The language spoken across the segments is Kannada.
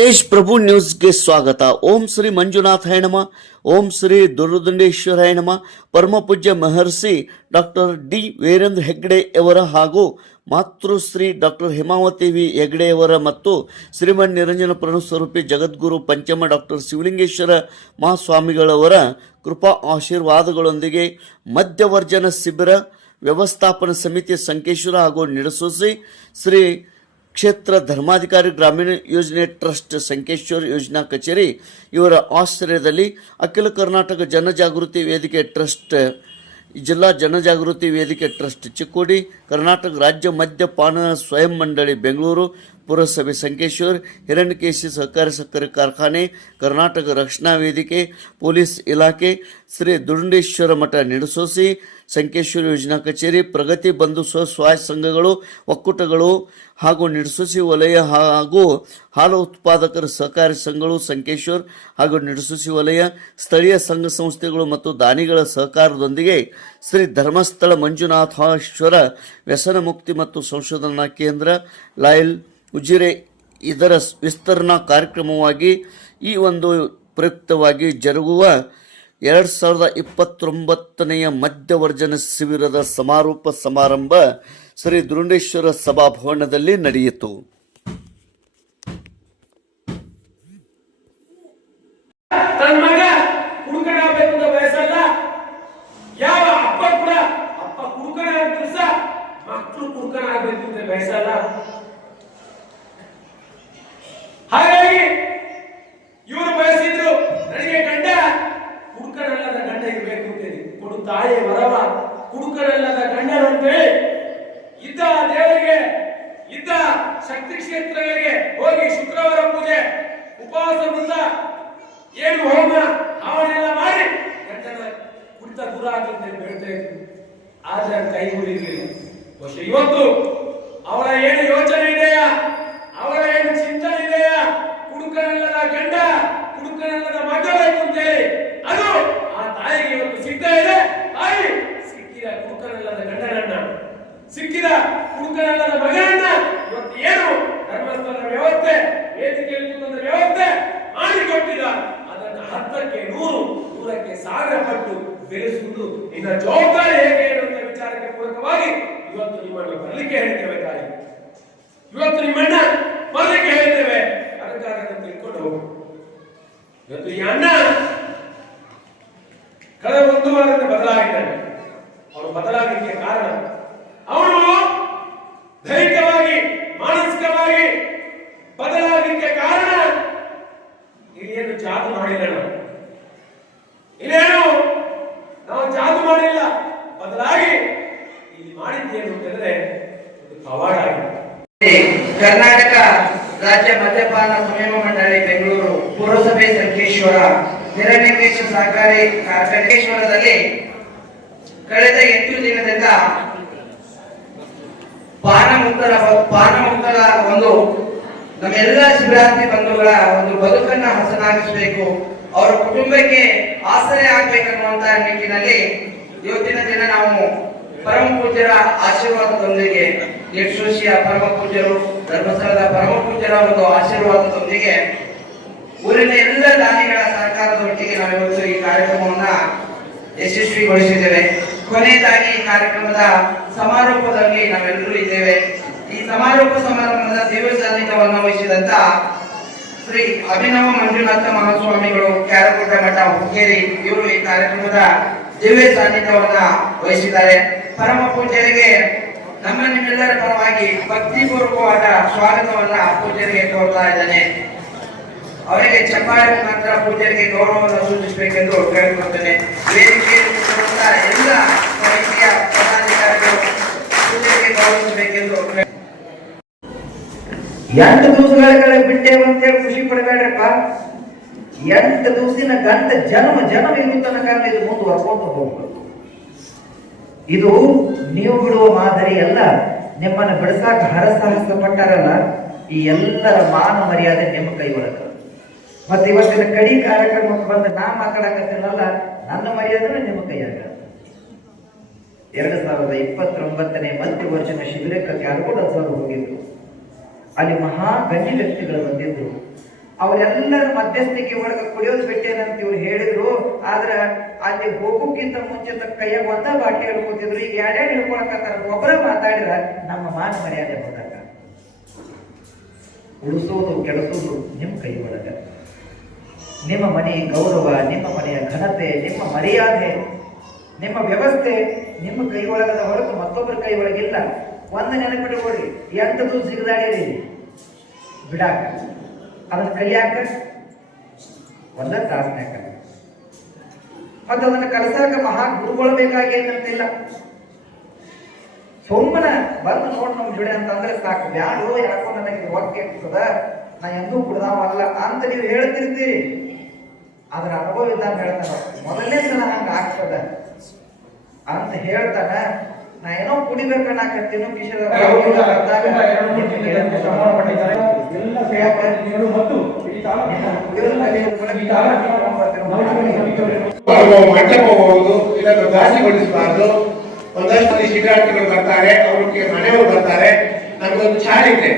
ತೇಜ್ ಪ್ರಭು ನ್ಯೂಸ್ಗೆ ಸ್ವಾಗತ. ಓಂ ಶ್ರೀ ಮಂಜುನಾಥಾಯ ನಮಃ. ಓಂ ಶ್ರೀ ದುರ್ದಂಡೇಶ್ವರಾಯ ನಮಃ. ಪರಮ ಪೂಜ್ಯ ಮಹರ್ಷಿ ಡಾಕ್ಟರ್ ಡಿ ವೀರೇಂದ್ರ ಹೆಗ್ಗಡೆಯವರ ಹಾಗೂ ಮಾತೃಶ್ರೀ ಡಾಕ್ಟರ್ ಹೇಮಾವತಿ ವಿ ಹೆಗ್ಗಡೆಯವರ ಮತ್ತು ಶ್ರೀಮನ್ ನಿರಂಜನ ಪ್ರಣಸ್ವರೂಪಿ ಜಗದ್ಗುರು ಪಂಚಮ ಡಾಕ್ಟರ್ ಶಿವಲಿಂಗೇಶ್ವರ ಮಹಾಸ್ವಾಮಿಗಳವರ ಕೃಪಾ ಆಶೀರ್ವಾದಗಳೊಂದಿಗೆ ಮಧ್ಯವರ್ಜನ ಶಿಬಿರ ವ್ಯವಸ್ಥಾಪನಾ ಸಮಿತಿ ಸಂಕೇಶ್ವರ ಹಾಗೂ ನಿಡಸೋಸಿ ಶ್ರೀ ಕ್ಷೇತ್ರ ಧರ್ಮಾಧಿಕಾರಿ ಗ್ರಾಮೀಣ ಯೋಜನೆ ಟ್ರಸ್ಟ್ ಸಂಕೇಶ್ವರ ಯೋಜನಾ ಕಚೇರಿ ಇವರ ಆಶ್ರಯದಲ್ಲಿ ಅಖಿಲ ಕರ್ನಾಟಕ ಜನಜಾಗೃತಿ ವೇದಿಕೆ ಟ್ರಸ್ಟ್, ಜಿಲ್ಲಾ ಜನಜಾಗೃತಿ ವೇದಿಕೆ ಟ್ರಸ್ಟ್ ಚಿಕ್ಕೋಡಿ, ಕರ್ನಾಟಕ ರಾಜ್ಯ ಮದ್ಯಪಾನ ಸ್ವಯಂ ಮಂಡಳಿ ಬೆಂಗಳೂರು, ಪುರಸಭೆ ಸಂಕೇಶ್ವರ್, ಹಿರಣ್ಯಕೇಶಿ ಸಹಕಾರಿ ಸಕ್ಕರೆ ಕಾರ್ಖಾನೆ, ಕರ್ನಾಟಕ ರಕ್ಷಣಾ ವೇದಿಕೆ, ಪೊಲೀಸ್ ಇಲಾಖೆ, ಶ್ರೀ ದುರುಂಡೇಶ್ವರ ಮಠ ನಿಡಸೋಸಿ ಸಂಕೇಶ್ವರ ಯೋಜನಾ ಕಚೇರಿ, ಪ್ರಗತಿ ಬಂಧು ಸ್ವಸಹಾಯ ಸಂಘಗಳು, ಒಕ್ಕೂಟಗಳು ಹಾಗೂ ನಿಡಸೋಸಿ ವಲಯ ಹಾಗೂ ಹಾಲು ಉತ್ಪಾದಕರ ಸಹಕಾರಿ ಸಂಘಗಳು ಸಂಕೇಶ್ವರ್ ಹಾಗೂ ನಿಡಸೋಸಿ ವಲಯ, ಸ್ಥಳೀಯ ಸಂಘ ಸಂಸ್ಥೆಗಳು ಮತ್ತು ದಾನಿಗಳ ಸಹಕಾರದೊಂದಿಗೆ ಶ್ರೀ ಧರ್ಮಸ್ಥಳ ಮಂಜುನಾಥೇಶ್ವರ ವ್ಯಸನ ಮುಕ್ತಿ ಮತ್ತು ಸಂಶೋಧನಾ ಕೇಂದ್ರ ಲಾಯಲ್ ಉಜಿರೆ ಇದರ ವಿಸ್ತರಣಾ ಕಾರ್ಯಕ್ರಮವಾಗಿ ಈ ಒಂದು ಪ್ರಯುಕ್ತವಾಗಿ ಜರುಗುವ 2029ನೇ ಮಧ್ಯವರ್ಜನ ಶಿಬಿರದ ಸಮಾರೋಪ ಸಮಾರಂಭ ಶ್ರೀ ದುರುಂಡೇಶ್ವರ ಸಭಾಭವನದಲ್ಲಿ ನಡೆಯಿತು. ಹಾಗಾಗಿ ಇವರು ಬಯಸಿದ್ರು ನನಗೆ ಗಂಡ ಕುಡುಕನಲ್ಲದ ಗಂಡ ಇರಬೇಕು ಅಂತೇಳಿ, ಕೊಡು ತಾಯಿ ವರವ ಕುಡುಕನಲ್ಲದ ಗಂಡನು ಅಂತೇಳಿ ಇದ್ದ ದೇವರಿಗೆ ಇದ್ದ ಶಕ್ತಿ ಕ್ಷೇತ್ರಗಳಿಗೆ ಹೋಗಿ ಶುಕ್ರವಾರ ಪೂಜೆ ಉಪವಾಸ ವೃತ ಏನು ಹೋಮ ಅವನ್ನೆಲ್ಲ ಮಾಡಿ ಗಂಡನ ಕುಡಿತ ದೂರ ಆಗುತ್ತೆ ಹೇಳ್ತಾ ಇದ್ರು. ಆದ್ರೆ ಕೈ ಮುರಿಲಿಲ್ಲ. ಬಹುಶಃ ಇವತ್ತು ಅವರ ಏನು ಯೋಚನೆ ಇದೆಯಾ, ಅವರ ಏನು ಚಿಂತನೆ ಇದೆಯಾ, ಕುಡುಕನಲ್ಲದ ಗಂಡ ಕುಡುಕನಲ್ಲದ ಮಗ ಬೇಕು ಅಂತೇಳಿ ಅದು ಆ ತಾಯಿಗೆ ಇವತ್ತು ಸಿಗ್ತಾ ಇದೆ. ತಾಯಿ ಸಿಕ್ಕಿದ ಕುಡುಕನಲ್ಲದ ಗಂಡನನ್ನ, ಸಿಕ್ಕಿದ ಕುಡುಕನಲ್ಲದ ಮಗನನ್ನ ಇವತ್ತು ಏನು ಧರ್ಮಸ್ಥಳ ವ್ಯವಸ್ಥೆ, ವೇದಿಕೆಯಲ್ಲಿ ಕೂತ ವ್ಯವಸ್ಥೆ ಮಾಡಿಕೊಟ್ಟಿದ ಅದನ್ನು 10ಕ್ಕೆ 100, 100ಕ್ಕೆ 1000 ಪಟ್ಟು ಬೆಳೆಸುವುದು ನಿನ್ನ ಜವಾಬ್ದಾರಿ ಹೇಗೆ ಎನ್ನುವಂತ ವಿಚಾರಕ್ಕೆ ಪೂರಕವಾಗಿ ಇವತ್ತು ನಿಮ್ಮನ್ನು ಬರಲಿಕ್ಕೆ ಹೇಳ್ತೇವೆ. ತಾಯಿ ಇವತ್ತು ನಿಮ್ಮನ್ನ ಬರಲಿಕ್ಕೆ ಹೇಳ್ತೇವೆ. ಅದಕ್ಕಾಗಿ ತಿಳ್ಕೊಂಡು ಇವತ್ತು ಈ ಅಣ್ಣ ಕಳೆದ 1 ವಾರದಿಂದ ಬದಲಾಗಿದ್ದಾನೆ. ಅವನು ಬದಲಾಗಲಿಕ್ಕೆ ಕಾರಣ ಅವನು ದೈಹಿಕವಾಗಿ ಮಾನಸಿಕವಾಗಿ ಬದಲಾಗಲಿಕ್ಕೆ ಕಾರಣ ಇಲ್ಲೇನು ಜಾದು ಮಾಡಿಲ್ಲ. ಇಲ್ಲೇನು ನಾವು ಜಾದು ಮಾಡಿಲ್ಲ, ಬದಲಾಗಿ ಇಲ್ಲಿ ಮಾಡಿದ್ದೇನು ಅಂತಂದ್ರೆ ಪವಾಡ ಆಗಿದೆ. ಕರ್ನಾಟಕ ರಾಜ್ಯ ಮದ್ಯಪಾನ ಸಂಯಮ ಮಂಡಳಿ ಬೆಂಗಳೂರು, ಪುರಸಭೆ ಸಂಕೇಶ್ವರ, ಹಿರಣ್ಯಕೇಶ ಸಹಕಾರಿ ಸಂಕೇಶ್ವರದಲ್ಲಿ ಕಳೆದ 8 ದಿನದಿಂದ ಪಾನಮುಕ್ತರ ಒಂದು ನಮ್ಮೆಲ್ಲ ಶಿಬಿರಾರ್ಥಿ ಬಂಧುಗಳ ಒಂದು ಬದುಕನ್ನ ಹಸನಾಗಿಸಬೇಕು, ಅವರ ಕುಟುಂಬಕ್ಕೆ ಆಸರೆ ಆಗ್ಬೇಕನ್ನುವಂತ ನಿಟ್ಟಿನಲ್ಲಿ ಇವತ್ತಿನ ದಿನ ನಾವು ಪರಮ ಪೂಜ್ಯರ ಆಶೀರ್ವಾದದೊಂದಿಗೆ, ನಿಡಸೋಸಿಯ ಪರಮ ಪೂಜ್ಯರು, ಧರ್ಮಸ್ಥಳದ ಪರಮ ಪೂಜ್ಯರ ಒಂದು ಆಶೀರ್ವಾದದೊಂದಿಗೆ, ಊರಿನ ಎಲ್ಲ ದಾನಿಗಳ ಸಹಕಾರದೊಟ್ಟಿಗೆ ನಾವಿವತ್ತು ಈ ಕಾರ್ಯಕ್ರಮವನ್ನ ಯಶಸ್ವಿಗೊಳಿಸಿದ್ದೇವೆ. ಕೊನೆಯದಾಗಿ ಈ ಕಾರ್ಯಕ್ರಮದ ಸಮಾರೋಪದಲ್ಲಿ ನಾವೆಲ್ಲರೂ ಇದ್ದೇವೆ. ಈ ಸಮಾರೋಪ ಸಮಾರಂಭದ ದಿವ್ಯ ಸಾನ್ನಿಧ್ಯವನ್ನು ವಹಿಸಿದಂತ ಶ್ರೀ ಅಭಿನವ ಮಂಜುನಾಥ ಮಹಾಸ್ವಾಮಿಗಳು, ಕ್ಯಾರಕೋಟ ಮಠ, ಹುಕ್ಕೇರಿ, ಇವರು ಈ ಕಾರ್ಯಕ್ರಮದ ದಿವ್ಯ ಸಾನ್ನಿಧ್ಯವನ್ನ ವಹಿಸಿದ್ದಾರೆ. ಪರಮ ಪೂಜ್ಯರಿಗೆ ನಮ್ಮ ನಿಮ್ಮೆಲ್ಲರ ಪರವಾಗಿ ಭಕ್ತಿಪೂರ್ವಕವಾದ ಸ್ವಾಗತವನ್ನ ಪೂಜ್ಯರಿಗೆ ಕೋರ್ತಾ ಇದ್ದೇನೆ. ಅವರಿಗೆ ಚಪ್ಪಾಳೆ ಮುಖಾಂತರ ಪೂಜ್ಯರಿಗೆ ಗೌರವವನ್ನು ಸೂಚಿಸಬೇಕೆಂದು ಕೇಳಿಕೊಳ್ತೇನೆ. ವೇದಿಕೆಯಲ್ಲಿ ಎಲ್ಲ ರೀತಿಯ ಪದಾಧಿಕಾರಿಗಳು ಪೂಜ್ಯರಿಗೆ ಗೌರವಿಸಬೇಕೆಂದು. 8 ದಿವಸಗಳ ಕೆಳಗೆ ಬಿಟ್ಟೇವು ಅಂತೇಳಿ ಖುಷಿ ಪಡಬೇಡ್ರಪ್ಪ. 8 ದಿವಸಿನ ಗಂಟ ಜನ್ಮ ಇರುತ್ತನ್ನ ಕಾರಣ ಇದು ಮುಂದುವರ್ಕೊಂಡು ಹೋಗ್ಬೇಕು. ಇದು ನೀವು ಬಿಡುವ ಮಾದರಿ ಅಲ್ಲ. ನಿಮ್ಮನ್ನು ಬಿಡಿಸಾಕ ಹರಸಾಹಸ ಪಟ್ಟಾರಲ್ಲ, ಈ ಎಲ್ಲರ ಮಾನ ಮರ್ಯಾದೆ ನಿಮ್ಮ ಕೈ ಒಳಗ. ಮತ್ತೆ ಇವತ್ತಿನ ಕಡಿ ಕಾರ್ಯಕ್ರಮಕ್ಕೆ ಬಂದ ನಾ ಮಾತಾಡಕತ್ತೇನಲ್ಲ, ನನ್ನ ಮರ್ಯಾದೆ ನಿಮ್ಮ ಕೈಯಾಗ. 2029ನೇ ಮಧ್ಯವರ್ಜನ ಶಿಬಿರಕ್ಕೆ ಕ್ಯಾರಕೋಟ ಸರ್ ಹೋಗಿದ್ರು. ಅಲ್ಲಿ ಮಹಾ ಗಣ್ಯ ವ್ಯಕ್ತಿಗಳು ಬಂದಿದ್ರು. ಅವರೆಲ್ಲರ ಮಧ್ಯಸ್ಥಿಕೆ ಒಳಗೆ ಕುಡಿಯೋದು ಬಿಟ್ಟೇನಂತ ಇವ್ರು ಹೇಳಿದ್ರು. ಆದ್ರ ಅಲ್ಲಿ ಹೋಗೋಕ್ಕಿಂತ ಮುಂಚೆ ಕೈಯಾಗ ಒಂದ ಬಾಟಿ ಹಿಡ್ಕೊತಿದ್ರು. ಈಗ ಎರಡೆರಡು ಹಿಡ್ಕೊಳಕತ್ತಾರ. ಒಬ್ಬರ ಮಾತಾಡಿದ್ರ ನಮ್ಮ ಮಾನ ಮರ್ಯಾದೆ ಹೋದಾಗ ಉಳಿಸೋದು ಕೆಡಿಸೋದು ನಿಮ್ಮ ಕೈ ಒಳಗ. ನಿಮ್ಮ ಮನೆ ಗೌರವ, ನಿಮ್ಮ ಮನೆಯ ಘನತೆ, ನಿಮ್ಮ ಮರ್ಯಾದೆ, ನಿಮ್ಮ ವ್ಯವಸ್ಥೆ ನಿಮ್ಮ ಕೈ ಒಳಗದ ಹೊರತು ಮತ್ತೊಬ್ಬರ ಕೈ ಒಳಗಿಲ್ಲ. ಒಂದು ನೆನಪಿಟ್ಕೊಡ್ರಿ, ಎಂಥದ್ದು ಸಿಗದಾಡಿರಿ ಬಿಡಾಕ, ಅದನ್ನ ಕಲಿಯಾಕ ಒಂದ ತಾಸನ್ಯಾಕ. ಮತ್ತು ಅದನ್ನ ಕಲಸಾಕ ಮಹಾ ಗುರುಗಳು ಬೇಕಾಗೇನಂತಿಲ್ಲ. ಸುಮ್ಮನ ಬಂದು ನೋಡ್ ನಮ್ ಜೋಡಿ ಅಂತಂದ್ರೆ ಸಾಕು. ಬ್ಯಾಡು, ಯಾಕೋ ನನಗೆ ಒಕ್ಕೆ ಆಗ್ತದ, ನಾ ಎಂದೂ ಕುಡ್ದಾವಲ್ಲ ಅಂತ ನೀವು ಹೇಳ್ತಿರ್ತೀರಿ. ಅದ್ರ ಅನುಭವ ಇದ್ದಾಗ ಹೇಳ್ತಾನ, ಮೊದಲನೇ ಸಲ ಹಂಗ ಆಗ್ತದ ಅಂತ ಹೇಳ್ತಾನ. ನಾ ಏನೋ ಕುಡಿಬೇಕನ್ನಾಕತ್ತೀನೋ ಕಿಶದ ಮಂಟಪ ಹೋಗುವುದು, ಇದನ್ನು ದಾಸಿಗೊಳಿಸಬಾರ್ದು. ಒಂದಷ್ಟು ಮಂದಿ ಶಿಬಿರಾರ್ಥಿಗಳು ಬರ್ತಾರೆ, ಅವ್ರಿಗೆ ಮನೆಯವರು ಬರ್ತಾರೆ. ನಮಗೊಂದು ಚಾಲಿದೆ,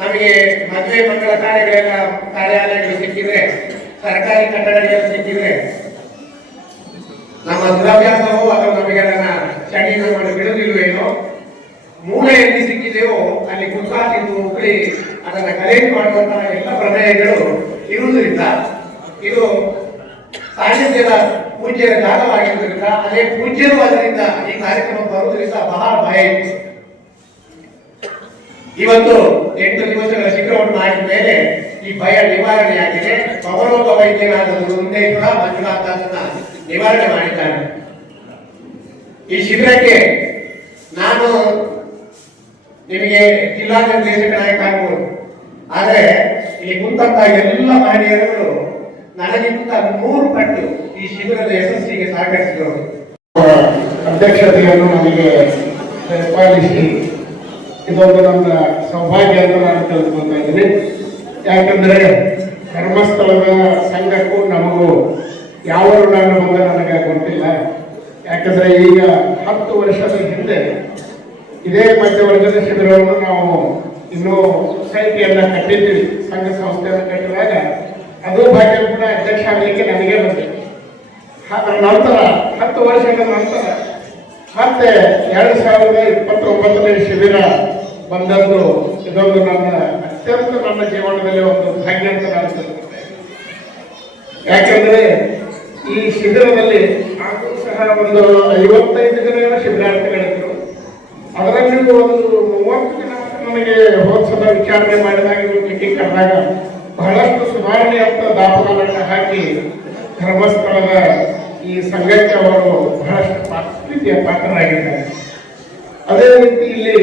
ನಮಗೆ ಮದುವೆ ಮಂಗಳ ಕಾರ್ಯಾಲಯಗಳು ಸಿಕ್ಕಿದ್ರೆ, ಸರ್ಕಾರಿ ಕಟ್ಟಡಗಳು ಸಿಕ್ಕಿದ್ರೆ, ನಮ್ಮ ದುರಭ್ಯಾಸವೋ ಅಥವಾ ನಮಗೆ ಅದನ್ನ ಚಂಡಿನ ಮಾಡಿ ಬಿಡುವುದಿಲ್ವೇನೋ, ಮೂಲೆಯಲ್ಲಿ ಸಿಕ್ಕಿದೆಯೋ ಅಲ್ಲಿ ಕುತ್ಕಾತಿದ್ದು ಉಗುಳಿ ಅದನ್ನ ಕಲೆಕ್ಟ್ ಮಾಡುವಂತಹ ಎಲ್ಲ ಪ್ರಮೇಯಗಳು ಇರುವುದರಿಂದ ಇದು ಸಾಹಿತ್ಯದ ಪೂಜ್ಯರ ಜಾಗವಾಗಿರುವುದರಿಂದ, ಅದೇ ಪೂಜ್ಯರು ಅದರಿಂದ ಈ ಕಾರ್ಯಕ್ರಮ ಬರುವುದರಿಂದ ಬಹಳ ಭಯ ಇತ್ತು. ಇವತ್ತು 8 ದಿವಸಗಳ ಶಿಬಿರವನ್ನು ಮಾಡಿದ ಮೇಲೆ ಈ ಭಯ ನಿವಾರಣೆಯಾಗಿದೆ. ಪವನೋಪ ವೈದ್ಯನಾದ ಗುರುದೇಶ್ವರ ಮಂಜುನಾಥನ ನಿವಾರಣೆ ಮಾಡಿದ್ದಾರೆ. ಈ ಶಿಬಿರಕ್ಕೆ ನಾನು ನಿಮಗೆ ಜಿಲ್ಲಾ ನಿರ್ದೇಶಕ ನಾಯಕ ಆಗ್ಬೋದು, ಆದರೆ ಇಲ್ಲಿ ಕುಂತಂತ ಎಲ್ಲ ಮಹಿಳೆಯರು ನನಗಿಂತ 100 ಪಟ್ಟು ಈ ಶಿಬಿರದ ಯಶಸ್ಸಿಗೆ ಸಹಕರಿಸಿದರು. ಅಧ್ಯಕ್ಷತೆಯನ್ನು ನಮಗೆ ಪಾಲಿಸಿ ಇದೊಂದು ನನ್ನ ಸೌಭಾಗ್ಯ ಅಂತ ನಾನು ತಿಳ್ಕೊಳ್ತಾ ಇದ್ದೀನಿ. ಯಾಕಂದ್ರೆ ಧರ್ಮಸ್ಥಳದ ಸಂಘಕ್ಕೂ ನಮಗೂ ಯಾವ ಋಣ ಬಂದ ನನಗೆ ಗೊತ್ತಿಲ್ಲ. ಯಾಕಂದ್ರೆ ಈಗ 10 ವರ್ಷದ ಹಿಂದೆ ಇದೇ ಮಧ್ಯವರ್ಗದ ಶಿಬಿರವನ್ನು ನಾವು ಇನ್ನೂ ಸೊಸೈಟಿಯನ್ನ ಕಟ್ಟಿದ್ದೀವಿ, ಸಂಘ ಸಂಸ್ಥೆಯನ್ನು ಕಟ್ಟಿದಾಗ ಅದು ಭಾಗ್ಯ ಕೂಡ ಅಧ್ಯಕ್ಷ ಆಗಲಿಕ್ಕೆ ನನಗೆ ಬಂದಿದೆ. ಅದರ ನಂತರ 10 ವರ್ಷದ ನಂತರ ಮತ್ತೆ 2029ನೇ ಶಿಬಿರ ಬಂದದ್ದು ಇದೊಂದು ನನ್ನ ಅತ್ಯಂತ ನನ್ನ ಜೀವನದಲ್ಲಿ ಒಂದು ಭಾಗ್ಯ ಅಂತ ನಾನು ತಿಳ್ಕೊಳ್ತೇನೆ. ಯಾಕಂದ್ರೆ ಈ ಶಿಬಿರದಲ್ಲಿ ಹಾಗೂ ಸಹ ಒಂದು 55 ಜನ ಶಿಬಿರಾರ್ಥಿಗಳಿದ್ರು. ಅದರಲ್ಲಿ ಒಂದು 30 ಜನ ನನಗೆ ಹೋದ್ಸಲ ವಿಚಾರಣೆ ಮಾಡಿದಾಗ ಮೀಟಿಂಗ್ ಕರೆದಾಗ ಬಹಳಷ್ಟು ಸುಧಾರಣೆ ಅಂತ ದಾಪಗಳನ್ನು ಹಾಕಿ ಧರ್ಮಸ್ಥಳದ ಈ ಸಂಘಕ್ಕೆ ಅವರು ಬಹಳಷ್ಟು ಪ್ರೀತಿಯ ಪಾತ್ರರಾಗಿದ್ದಾರೆ. ಅದೇ ರೀತಿ ಇಲ್ಲಿ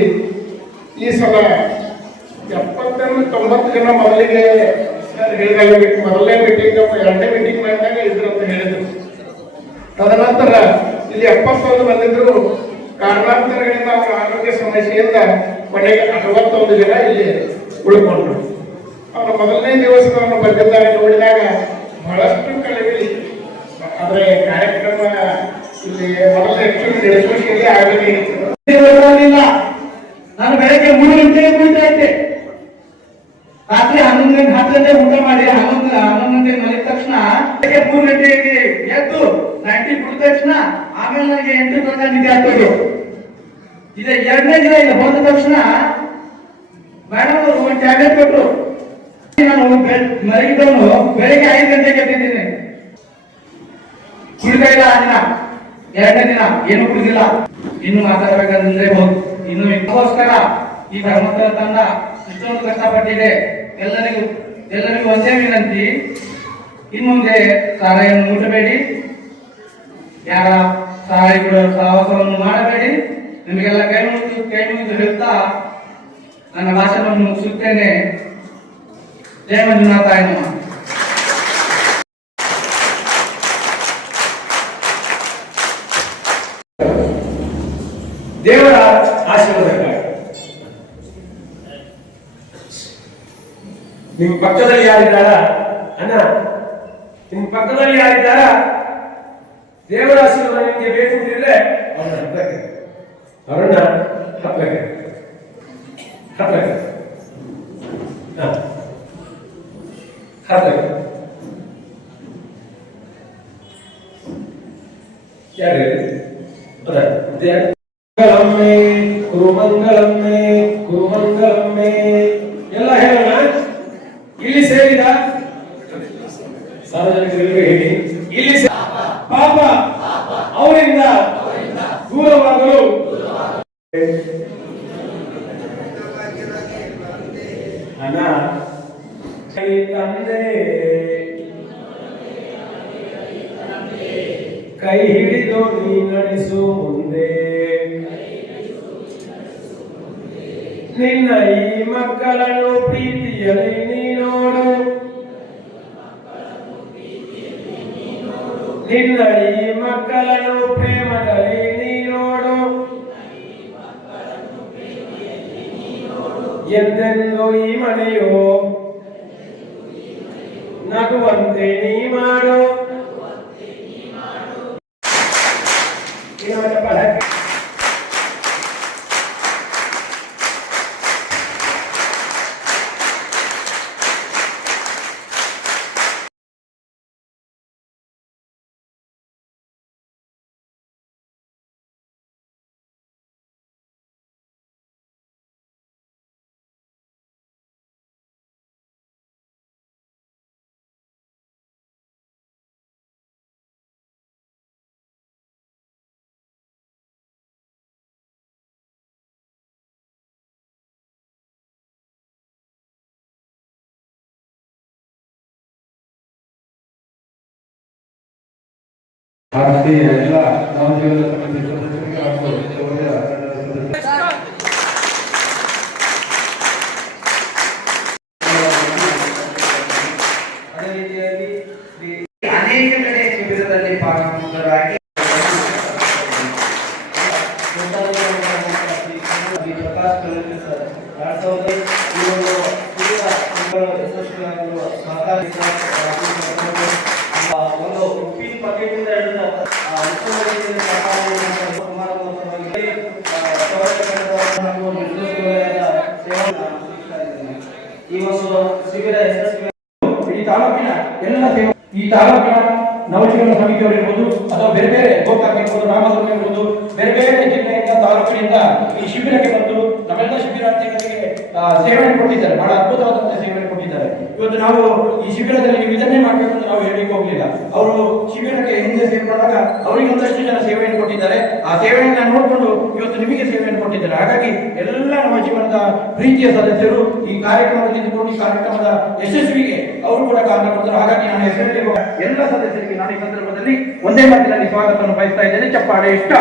ಈ ಸಲ 70-90 ಜನ ಮೊದಲಿಗೆ ಹೇಳಿದಾಗ ಮೊದಲನೇ ಮೀಟಿಂಗ್ 2ನೇ ಮೀಟಿಂಗ್ ಮಾಡಿದಾಗ ಇದ್ರು ಅಂತ ಹೇಳಿದ್ರು. ತದನಂತರ ಇಲ್ಲಿ 71 ಬಂದಿದ್ರು. ಕಾರಣಾಂತರಗಳಿಂದ ಅವರ ಆರೋಗ್ಯ ಸಮಸ್ಯೆಯಿಂದ ಕೊನೆಗೆ 61 ಜನ ಇಲ್ಲಿ ಉಳ್ಕೊಂಡ್ರು. ಅವರ ಮೊದಲನೇ ದಿವಸವನ್ನು ಬಂದಿದ್ದಾಗ ನೋಡಿದಾಗ ಬಹಳಷ್ಟು ಕಳೆವಿ. ಆದ್ರೆ ಕಾರ್ಯಕ್ರಮ ಇಲ್ಲಿ ಮೊದಲ ನಡೆಸುವಿಕೆ ಆಗಲಿಲ್ಲ. ನಾನು ಬೆಳಗ್ಗೆ 3 ಗಂಟೆಗೆ ಕುಡಿತಾ ಇದ್ದೆ. ರಾತ್ರಿ 11 ಗಂಟೆ 10 ಗಂಟೆ ಊಟ ಮಾಡಿ 11 ಗಂಟೆ ಮಲಗಿದ ತಕ್ಷಣ 3 ಗಂಟೆಗೆ ಎದ್ದು 90 ಕುಡಿದ ತಕ್ಷಣ ಆಮೇಲೆ ನನಗೆ 8 ಗಂಟೆ ನಿದ್ದೆ ಆಗ್ತದೆ. ಇದೆ 2ನೇ ದಿನ ಇಲ್ಲಿ ಹೋದ ತಕ್ಷಣ ಮೇಡಮ್ ಅವರು ಒಂದು ಟ್ಯಾಬ್ಲೆಟ್ ಕೊಟ್ಟರು. ನಾನು ಮಲಗಿದ್ದವನು ಬೆಳಗ್ಗೆ 5 ಗಂಟೆಗೆ ಎದ್ದಿದ್ದೀನಿ. ಕುಡಿತಾ ಇಲ್ಲ ಆ ದಿನ. 2ನೇ ದಿನ ಏನು ಕುಡಿದಿಲ್ಲ. ಇನ್ನು ಮಾತಾಡ್ಬೇಕಂದ್ರೆ ಇನ್ನು ಇದಕ್ಕೋಸ್ಕರ ಈ ಧರ್ಮಸ್ಥಳ ತಂಡ ಇಷ್ಟೊಂದು ಕಷ್ಟಪಟ್ಟಿದೆ. ಎಲ್ಲರಿಗೂ ಒಂದೇ ವಿನಂತಿ, ಇನ್ಮುಂದೆ ಸಾರಾಯನ್ನು ಮುಟ್ಟಬೇಡಿ, ಯಾರ ಸಹಾಯ ಸಹವಾಸವನ್ನು ಮಾಡಬೇಡಿ. ನಿಮಗೆಲ್ಲ ಕೈ ಮುಗಿದು ಹೇಳ್ತಾ ನನ್ನ ಭಾಷಣವನ್ನು ಮುಗಿಸುತ್ತೇನೆ. ಜಯ ಮಂಜುನಾಥಾಯ ನಮಃ. ದೇವರ ಆಶೀರ್ವಾದಕ್ಕಾಗಿ ನಿಮ್ಮ ಪಕ್ಕದಲ್ಲಿ ಯಾರಿದ್ದಾರ ಅಣ್ಣ, ನಿಮ್ಮ ಪಕ್ಕದಲ್ಲಿ ಯಾರಿದ್ದಾರ ದೇವರ ಆಶೀರ್ವಾದ ನಿಮಗೆ ಬೇಕು ಅಂತಿದ್ರೆ ಅವರನ್ನ ಹತ್ತಕ್ಕೆ ಕುರುಮಂಗಲಮ್ಮೆ ಎಲ್ಲ ಹೇಳೋಣ. ಇಲ್ಲಿ ಸೇರಿದ ಸಾರ್ವಜನಿಕರಿಗೆ ಹೇಳಿ, ಇಲ್ಲಿ ಪಾಪ ಅವರಿಂದ ದೂರವಾಗಲು ಅಣ್ಣ ತಂದೆ ಕೈ ಹಿಡಿದು ನೀ ನಡೆಸು ಮುಂದೆ, ನಿನ್ನ ಈ ಮಕ್ಕಳನ್ನು ಪ್ರೀತಿಯಲ್ಲಿ ನೀ ನೋಡು, ನಿನ್ನ ಈ ಮಕ್ಕಳನ್ನು ಪ್ರೇಮದಲ್ಲಿ ನೀ ನೋಡು, ಎಂದೆಂದು ಈ ಮನೆಯು ನಗುವಂತೆ ನೀ ಮಾಡು. ಭಾರತೀಯ ಎಲ್ಲ ನವಜೀವನ ಸಮಿತಿ ಸದಸ್ಯರಿಗೆ ಹಾಗೂ ಒಳ್ಳೆಯ ಅದೇ ರೀತಿಯಾಗಿ ಅನೇಕ ಕಡೆ ಶಿಬಿರದಲ್ಲಿ ಭಾಗವಹಿಸುವವರಾಗಿ ಪ್ರಕಾಶ್ ಕಲಂಕರ್ ಸರ್ 2007 ಯಶಸ್ವಿಯಾಗಲು ಒಂದು ಉಪ್ಪಿನ ಪಕೆಟಿಂದ ಹಿಡಿದು ಉತ್ತಮ ರೀತಿಯಲ್ಲಿ ಈ ಒಂದು ಶಿಬಿರ ಯಶಸ್ವಿ ಈ ತಾಲೂಕಿನ ಎಲ್ಲ ಸೇವೆ, ಈ ತಾಲೂಕಿನ ನವಜೀವನ ಸಮಿತಿಯವರಿರ್ಬೋದು ಅಥವಾ ಬೇರೆ ಬೇರೆ ಗೋಕಾಕ್ ಇರ್ಬೋದು, ರಾಮದುರ್ಗ ಇರ್ಬೋದು, ಬೇರೆ ಬೇರೆ ಜಿಲ್ಲೆಯಿಂದ ತಾಲೂಕಿನಿಂದ ಈ ಶಿಬಿರಕ್ಕೆ ಬಂದು ನಮ್ಮೆಲ್ಲ ಶಿಬಿರಾರ್ಥಿಗಳಿಗೆ ಸೇವೆಯನ್ನು ಕೊಟ್ಟಿದ್ದಾರೆ. ಬಹಳ ಅದ್ಭುತವಾದಂತಹ ಸೇವೆಯನ್ನು ಕೊಟ್ಟಿದ್ದಾರೆ. ಇವತ್ತು ನಾವು ಈ ಶಿಬಿರದಲ್ಲಿ ನೀವು ಇದನ್ನೇ ಮಾಡಬೇಕು ಅಂತ ನಾವು ಹೇಳಲಿಕ್ಕೆ ಹೋಗಲಿಲ್ಲ. ಅವರು ಶಿಬಿರಕ್ಕೆ ಹಿಂದೆ ಸೇರ್ಕೊಂಡಾಗ ಅವರಿಗೆ ಒಂದಷ್ಟು ಜನ ಸೇವೆಯನ್ನು ಕೊಟ್ಟಿದ್ದಾರೆ. ಆ ಸೇವೆಯನ್ನು ನೋಡಿಕೊಂಡು ಇವತ್ತು ನಿಮಗೆ ಸೇವೆಯನ್ನು ಕೊಟ್ಟಿದ್ದಾರೆ. ಹಾಗಾಗಿ ಎಲ್ಲ ನಮ್ಮ ಜೀವನದ ಪ್ರೀತಿಯ ಸದಸ್ಯರು ಈ ಕಾರ್ಯಕ್ರಮದಲ್ಲಿ ಇದ್ದುಕೊಂಡು ಈ ಕಾರ್ಯಕ್ರಮದ ಯಶಸ್ವಿಗೆ ಅವರು ಕೂಡ ಕಾರಣ ಕೊಡ್ತಾರೆ. ಹಾಗಾಗಿ ನಾನು ಹೆಸರಲ್ಲಿ ಎಲ್ಲ ಸದಸ್ಯರಿಗೆ ನಾನು ಈ ಸಂದರ್ಭದಲ್ಲಿ ಒಂದೇ ಮಾತಿನಲ್ಲಿ ಸ್ವಾಗತವನ್ನು ಬಯಸ್ತಾ ಇದ್ದೇನೆ. ಚಪ್ಪಾಳೆ ಇಷ್ಟ.